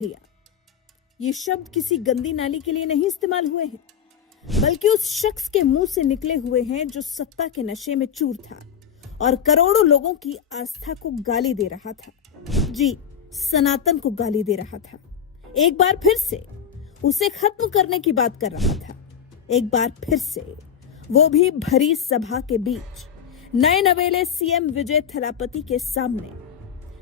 लिया। ये शब्द किसी गंदी नाली के लिए नहीं इस्तेमाल हुए हैं, बल्कि उस शख्स के मुंह से निकले हुए हैं जो सत्ता के नशे में चूर था और करोड़ों लोगों की आस्था को गाली दे रहा था। जी, सनातन को गाली दे रहा था। एक बार फिर से उसे खत्म करने की बात कर रहा था। एक बार फिर से, वो भी भरी सभा के बीच, नए नवेले सीएम विजय थलापति के सामने।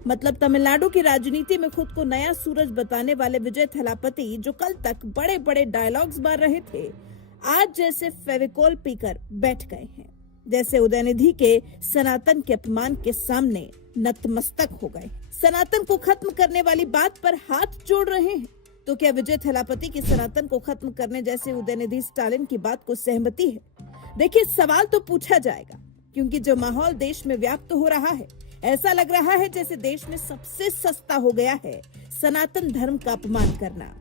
मतलब तमिलनाडु की राजनीति में खुद को नया सूरज बताने वाले विजय थलापति, जो कल तक बड़े बड़े डायलॉग्स मार रहे थे, आज जैसे फेविकोल पीकर बैठ गए हैं। जैसे उदयनिधि के सनातन के अपमान के सामने नतमस्तक हो गए। सनातन को खत्म करने वाली बात पर हाथ जोड़ रहे हैं। तो क्या विजय थलापति की सनातन को खत्म करने जैसे उदयनिधि स्टालिन की बात को सहमति है? देखिए, सवाल तो पूछा जाएगा, क्योंकि जो माहौल देश में व्याप्त हो रहा है, ऐसा लग रहा है जैसे देश में सबसे सस्ता हो गया है सनातन धर्म का अपमान करना।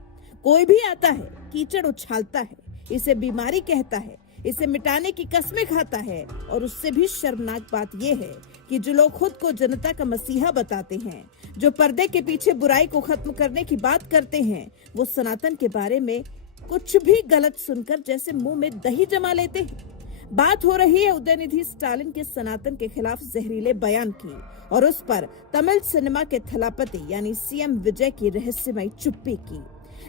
कोई भी आता है, कीचड़ उछालता है, इसे बीमारी कहता है, इसे मिटाने की कस्में खाता है। और उससे भी शर्मनाक बात यह है कि जो लोग खुद को जनता का मसीहा बताते हैं, जो पर्दे के पीछे बुराई को खत्म करने की बात करते हैं, वो सनातन के बारे में कुछ भी गलत सुनकर जैसे मुंह में दही जमा लेते हैं। बात हो रही है उदयनिधि स्टालिन के सनातन के खिलाफ जहरीले बयान की, और उस पर तमिल सिनेमा के थलापति यानी सीएम विजय की रहस्यमय चुप्पी की।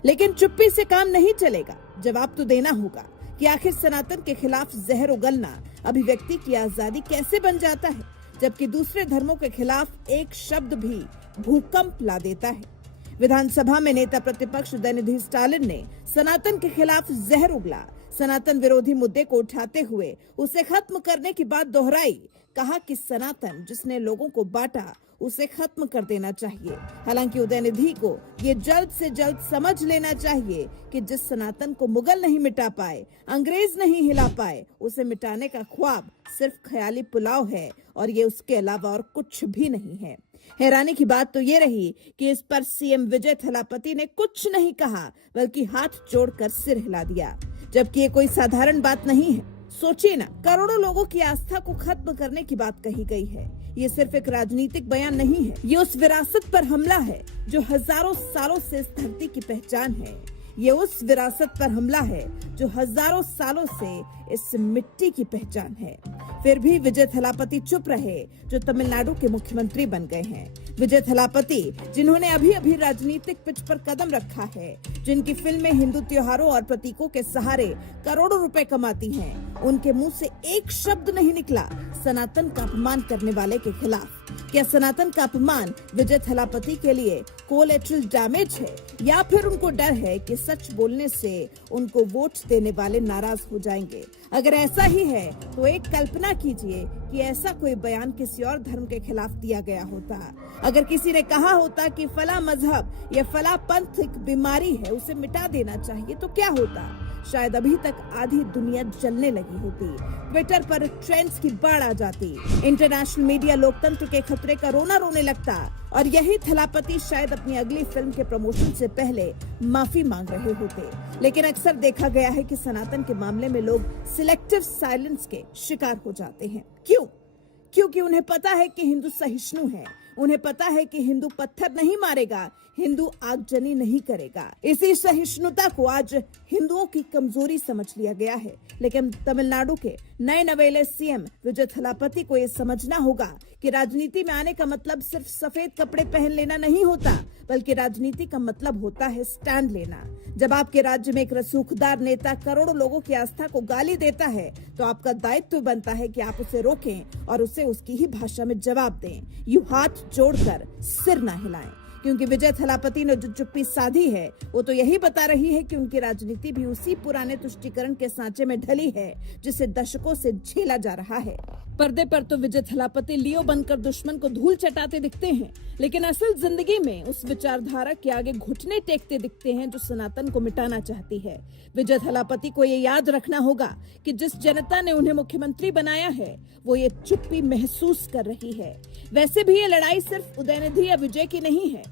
लेकिन चुप्पी से काम नहीं चलेगा। जवाब तो देना होगा कि आखिर सनातन के खिलाफ जहर उगलना अभिव्यक्ति की आजादी कैसे बन जाता है, जबकि दूसरे धर्मों के खिलाफ एक शब्द भी भूकंप ला देता है। विधानसभा में नेता प्रतिपक्ष उदयनिधि स्टालिन ने सनातन के खिलाफ जहर उगला। सनातन विरोधी मुद्दे को उठाते हुए उसे खत्म करने की बात दोहराई। कहा कि सनातन जिसने लोगों को बांटा, उसे खत्म कर देना चाहिए। हालांकि उदयनिधि को ये जल्द से जल्द समझ लेना चाहिए कि जिस सनातन को मुगल नहीं मिटा पाए, अंग्रेज नहीं हिला पाए, उसे मिटाने का ख्वाब सिर्फ ख्याली पुलाव है, और ये उसके अलावा और कुछ भी नहीं है। हैरानी की बात तो ये रही कि इस पर सीएम विजय थलापति ने कुछ नहीं कहा, बल्कि हाथ जोड़कर सिर हिला दिया, जबकि ये कोई साधारण बात नहीं है। सोचिए ना, करोड़ों लोगों की आस्था को खत्म करने की बात कही गई है। ये सिर्फ एक राजनीतिक बयान नहीं है, ये उस विरासत पर हमला है जो हजारों सालों से इस धरती की पहचान है। ये उस विरासत पर हमला है जो हजारों सालों से इस मिट्टी की पहचान है। फिर भी विजय थलापति चुप रहे, जो तमिलनाडु के मुख्यमंत्री बन गए हैं। विजय थलापति, जिन्होंने अभी अभी राजनीतिक पिच पर कदम रखा है, जिनकी फिल्में हिंदू त्योहारों और प्रतीकों के सहारे करोड़ों रुपए कमाती हैं, उनके मुंह से एक शब्द नहीं निकला सनातन का अपमान करने वाले के खिलाफ। क्या सनातन का अपमान विजय थलापति के लिए कोलेटरल डैमेज है, या फिर उनको डर है कि सच बोलने से उनको वोट देने वाले नाराज हो जाएंगे? अगर ऐसा ही है तो एक कल्पना कीजिए कि ऐसा कोई बयान किसी और धर्म के खिलाफ दिया गया होता। अगर किसी ने कहा होता कि फला मजहब या फला पंथ एक बीमारी है, उसे मिटा देना चाहिए, तो क्या होता? शायद अभी तक आधी दुनिया जलने लगी होती, ट्विटर पर ट्रेंड्स की बाढ़ आ जाती, इंटरनेशनल मीडिया लोकतंत्र के खतरे का रोना रोने लगता, और यही थलापति शायद अपनी अगली फिल्म के प्रमोशन से पहले माफी मांग रहे होते। लेकिन अक्सर देखा गया है कि सनातन के मामले में लोग सिलेक्टिव साइलेंस के शिकार हो जाते हैं। क्यों? क्योंकि उन्हें पता है कि हिंदू सहिष्णु है, उन्हें पता है कि हिंदू पत्थर नहीं मारेगा, हिंदू आगजनी नहीं करेगा। इसी सहिष्णुता को आज हिंदुओं की कमजोरी समझ लिया गया है। लेकिन तमिलनाडु के नए नवेले सीएम विजय थलापति को ये समझना होगा कि राजनीति में आने का मतलब सिर्फ सफेद कपड़े पहन लेना नहीं होता, बल्कि राजनीति का मतलब होता है स्टैंड लेना। जब आपके राज्य में एक रसूखदार नेता करोड़ों लोगों की आस्था को गाली देता है, तो आपका दायित्व बनता है कि आप उसे रोकें और उसे उसकी ही भाषा में जवाब दें। यूं हाथ जोड़कर सिर ना हिलाएं, क्योंकि विजय थलापति ने जो चुप्पी साधी है, वो तो यही बता रही है कि उनकी राजनीति भी उसी पुराने तुष्टीकरण के सांचे में ढली है, जिसे दशकों से झेला जा रहा है। पर्दे पर तो विजय थलापति लियो बनकर दुश्मन को धूल चटाते दिखते हैं, लेकिन असल जिंदगी में उस विचारधारा के आगे घुटने टेकते दिखते हैं जो सनातन को मिटाना चाहती है। विजय थलापति को ये याद रखना होगा कि जिस जनता ने उन्हें मुख्यमंत्री बनाया है, वो ये चुप्पी महसूस कर रही है। वैसे भी ये लड़ाई सिर्फ उदयनिधि या विजय की नहीं है,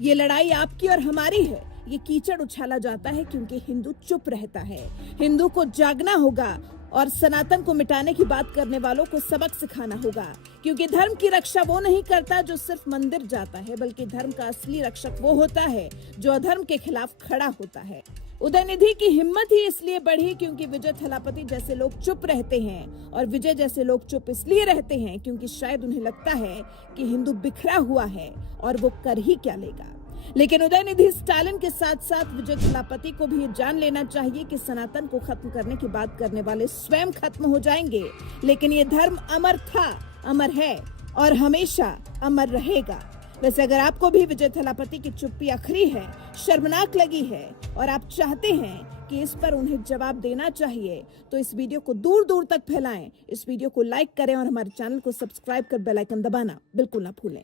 ये लड़ाई आपकी और हमारी है। ये कीचड़ उछाला जाता है क्योंकि हिंदू चुप रहता है। हिंदू को जागना होगा, और सनातन को मिटाने की बात करने वालों को सबक सिखाना होगा, क्योंकि धर्म की रक्षा वो नहीं करता जो सिर्फ मंदिर जाता है, बल्कि धर्म का असली रक्षक वो होता है जो अधर्म के खिलाफ खड़ा होता है। उदयनिधि की हिम्मत ही इसलिए बढ़ी क्योंकि विजय थलापति जैसे लोग चुप रहते हैं, और विजय जैसे लोग चुप इसलिए रहते हैं क्योंकि शायद उन्हें लगता है कि हिंदू बिखरा हुआ है और वो कर ही क्या लेगा। लेकिन उदयनिधि स्टालिन के साथ साथ विजय थलापति को भी जान लेना चाहिए कि सनातन को खत्म करने की बात करने वाले स्वयं खत्म हो जाएंगे, लेकिन ये धर्म अमर था, अमर है और हमेशा अमर रहेगा। वैसे अगर आपको भी विजय थलापति की चुप्पी अखरी है, शर्मनाक लगी है और आप चाहते हैं कि इस पर उन्हें जवाब देना चाहिए, तो इस वीडियो को दूर दूर तक फैलाएं, इस वीडियो को लाइक करें और हमारे चैनल को सब्सक्राइब कर बेल आइकन दबाना बिल्कुल ना भूलें।